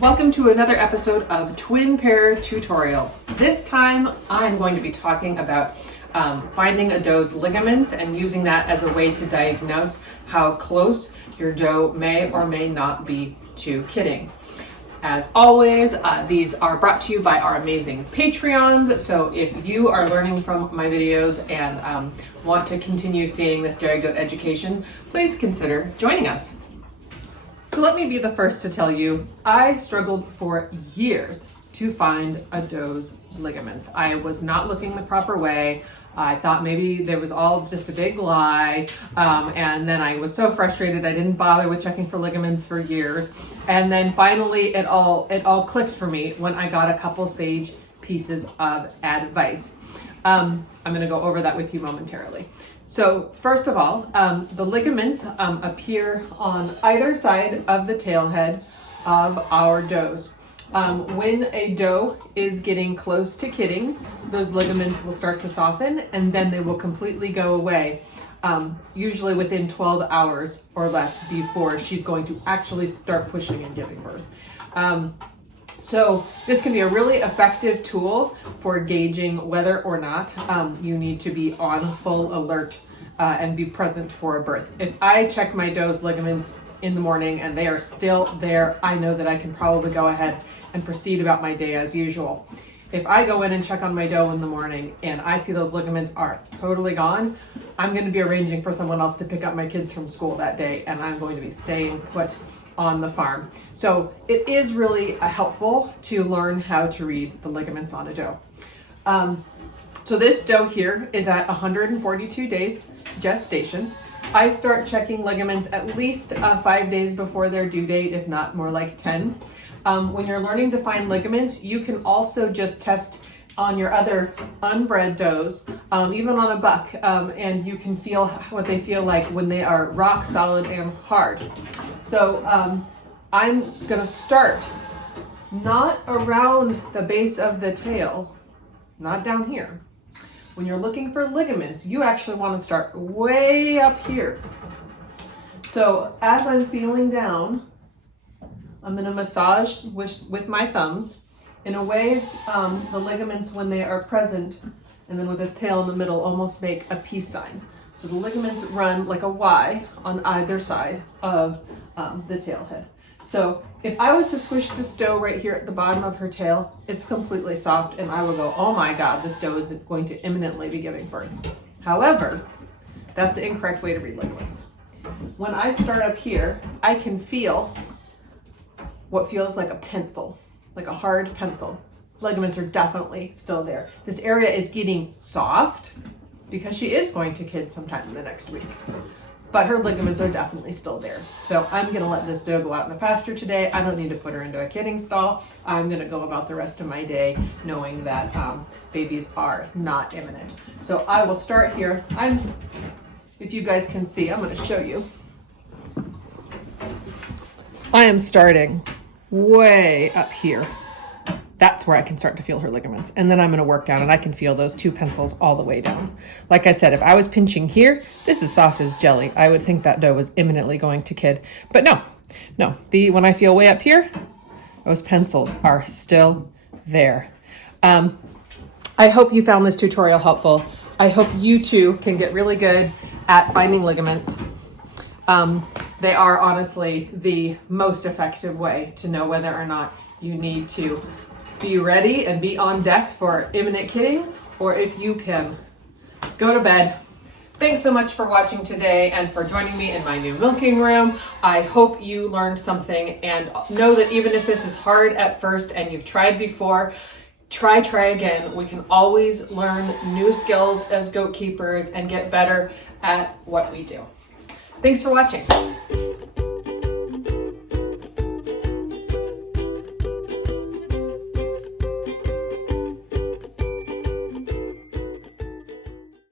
Welcome to another episode of Twin Pair Tutorials. This time I'm going to be talking about finding a doe's ligaments and using that as a way to diagnose how close your doe may or may not be to kidding. As always, these are brought to you by our amazing Patreons. So if you are learning from my videos and want to continue seeing this dairy goat education, please consider joining us. So let me be the first to tell you, I struggled for years to find a doe's ligaments. I was not looking the proper way. I thought maybe there was all just a big lie. And then I was so frustrated I didn't bother with checking for ligaments for years. And then finally it all clicked for me when I got a couple sage pieces of advice. I'm gonna go over that with you momentarily. So first of all, the ligaments appear on either side of the tail head of our does. When a doe is getting close to kidding, those ligaments will start to soften and then they will completely go away, usually within 12 hours or less before she's going to actually start pushing and giving birth. So this can be a really effective tool for gauging whether or not you need to be on full alert and be present for a birth. If I check my doe's ligaments in the morning and they are still there, I know that I can probably go ahead and proceed about my day as usual. If I go in and check on my doe in the morning and I see those ligaments are totally gone, I'm going to be arranging for someone else to pick up my kids from school that day and I'm going to be staying put on the farm. So it is really helpful to learn how to read the ligaments on a doe. So this doe here is at 142 days gestation. I start checking ligaments at least 5 days before their due date, if not more like 10. When you're learning to find ligaments, you can also just test on your other unbred does, even on a buck, and you can feel what they feel like when they are rock solid and hard. So I'm gonna start not around the base of the tail, not down here. When you're looking for ligaments, you actually want to start way up here. So as I'm feeling down, I'm going to massage with my thumbs. In a way, the ligaments, when they are present, and then with this tail in the middle, almost make a peace sign. So the ligaments run like a Y on either side of the tail head. So if I was to squish this doe right here at the bottom of her tail, it's completely soft and I will go, oh my God, this doe is going to imminently be giving birth. However, that's the incorrect way to read ligaments. When I start up here, I can feel what feels like a pencil, like a hard pencil. Ligaments are definitely still there. This area is getting soft because she is going to kid sometime in the next week. But her ligaments are definitely still there. So I'm gonna let this doe go out in the pasture today. I don't need to put her into a kidding stall. I'm gonna go about the rest of my day knowing that babies are not imminent. So I will start here. If you guys can see, I'm gonna show you. I am starting way up here. That's where I can start to feel her ligaments. And then I'm gonna work down and I can feel those two pencils all the way down. Like I said, if I was pinching here, this is soft as jelly. I would think that doe was imminently going to kid. But no. When I feel way up here, those pencils are still there. I hope you found this tutorial helpful. I hope you too can get really good at finding ligaments. They are honestly the most effective way to know whether or not you need to be ready and be on deck for imminent kidding, or if you can go to bed. Thanks so much for watching today and for joining me in my new milking room. I hope you learned something, and know that even if this is hard at first and you've tried before, try again. We can always learn new skills as goat keepers and get better at what we do. Thanks for watching.